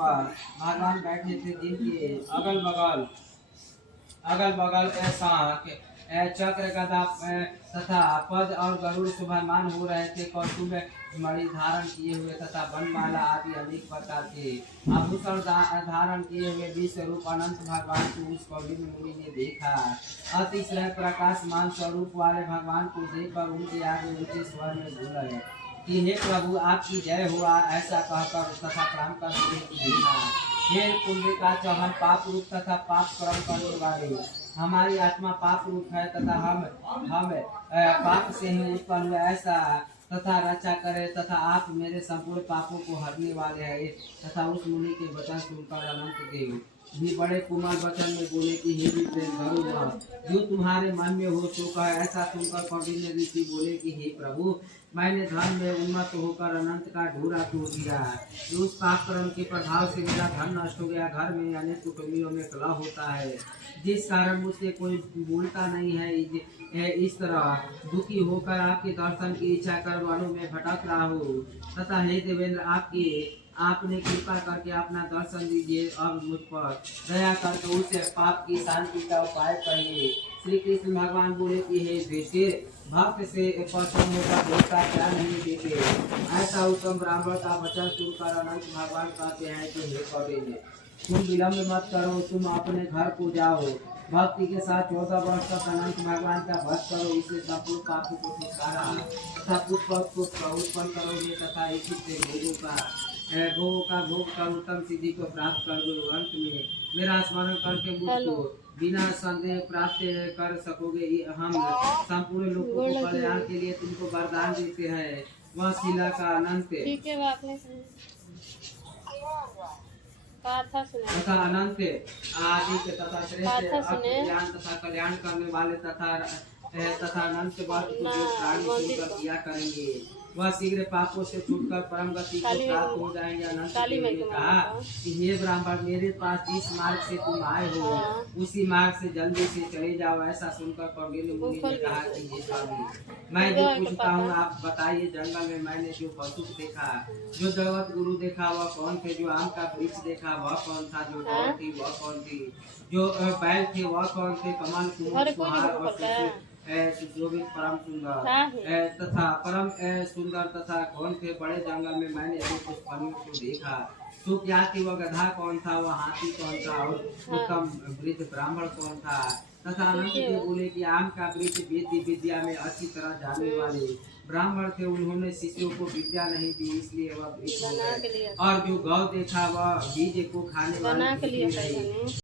पर भगवान बैठे थे, जिनके अगल बगल शांख चक्र गदा तथा पद और गरुड़ शोभामान हो रहे थे। कौस्तुभ मणि धारण किए हुए तथा वनमाला आदि अनेक प्रकार के आभूषण धारण किए हुए विश्व रूप अनंत भगवान को उस कौंडिन्य मुनि ने देखा। अतिशय प्रकाशमान स्वरूप वाले भगवान को देखकर उनके आगे ऊंचे स्वर में बोले कि हे प्रभु, आपकी जय हुआ। ऐसा कहकर तथा प्रणाम कर हे पुण्डिका, हम पाप रूप तथा पाप कर्म करने वाले, हमारी आत्मा पाप रूप है तथा हम पाप से ही उत्पन्न हुए, ऐसा तथा रक्षा करे तथा आप मेरे संपूर्ण पापों को हरने वाले हैं। तथा उस मुनि के वचन सुनकर अनंत देव भी बड़े कोमल वचन में बोले कि हे गरुड़, जो तुम्हारे मन में हो सो कह। ऐसा सुनकर कौंडिन्य ऋषि बोले कि हे प्रभु, मैंने धन में उन्मत्त होकर अनंत का ढूंढा तोड़ दिया। उस पाप कर्म के प्रभाव से मेरा धन नष्ट हो गया। घर में अनेक कुटुंबियों में कलह होता है, जिस कारण मुझसे कोई बोलता नहीं है। इस तरह दुखी होकर आपके दर्शन की इच्छा कर वनों में भटक रहा हूँ। तथा हे देवेंद्र, आपने कृपा करके अपना दर्शन दीजिए। अब मुझ पर दया करके उसे पाप की शांति का उपाय कहिए। श्री कृष्ण भगवान बोले कि हे युधिष्ठिर, भक्त से प्रसन्न होकर देवता क्या नहीं देते। ऐसा उत्तम ब्राह्मण का वचन सुनकर अनंत भगवान कहते हैं कि हे कौंडिन्य, तुम विलम्ब मत करो, तुम अपने घर को जाओ। भक्ति के साथ 14 वर्ष तक अनंत भगवान का भक्त करो। इसे संपूर्ण पापों को छुटकारा तथा पुष्प को उत्पन्न करोगे तथा इसी से भोगों का भोग कर उत्तम सिद्धि को प्राप्त कर दो। अंत में मेरा स्मरण करके मुझको बिना संदेह प्राप्त कर सकोगे। हम संपूर्ण लोगों को कल्याण के लिए तुमको वरदान देते हैं। वह शिला का अनंत तथा अनंत आदि तथा श्रेष्ठ ज्ञान तथा कल्याण करने वाले तथा अनंत वर्ष को जो प्राणी सुनकर किया करेंगे, वह शीघ्र पापों से छूटकर परम गति को प्राप्त हो जाएंगे। अनंत देव ने कहा कि हे ब्राह्मण, मेरे पास जिस मार्ग से तुम आए हो उसी मार्ग से जल्दी से चले जाओ। ऐसा सुनकर कौंडिन्य मुनि ने कहा कि हे स्वामी, मैं जो पूछता हूँ आप बताइए। जंगल में मैंने जो पशु देखा, जो जगत गुरु देखा वह कौन थे? जो आम का वृक्ष देखा वह कौन था? जो गौ थी वह कौन थी? जो बैल थे वह कौन थे? कमल कुमार और सुशोभित परम सुंदर तथा परम सुंदर तथा कौन थे? बड़े जंगल में मैंने जो पुष्पनियों को देखा तो क्या थी? वह गधा कौन था? वह हाथी कौन था? और उत्तम वृद्ध ब्राह्मण कौन था? तथा अनंत देव बोले कि आम का वृक्ष वेद विद्या में अच्छी तरह जानने वाले ब्राह्मण थे। उन्होंने शिष्यों को विद्या नहीं दी, इसलिए वह वृक्ष हो गए। और जो गौ देखा वह बीज को खाने वाले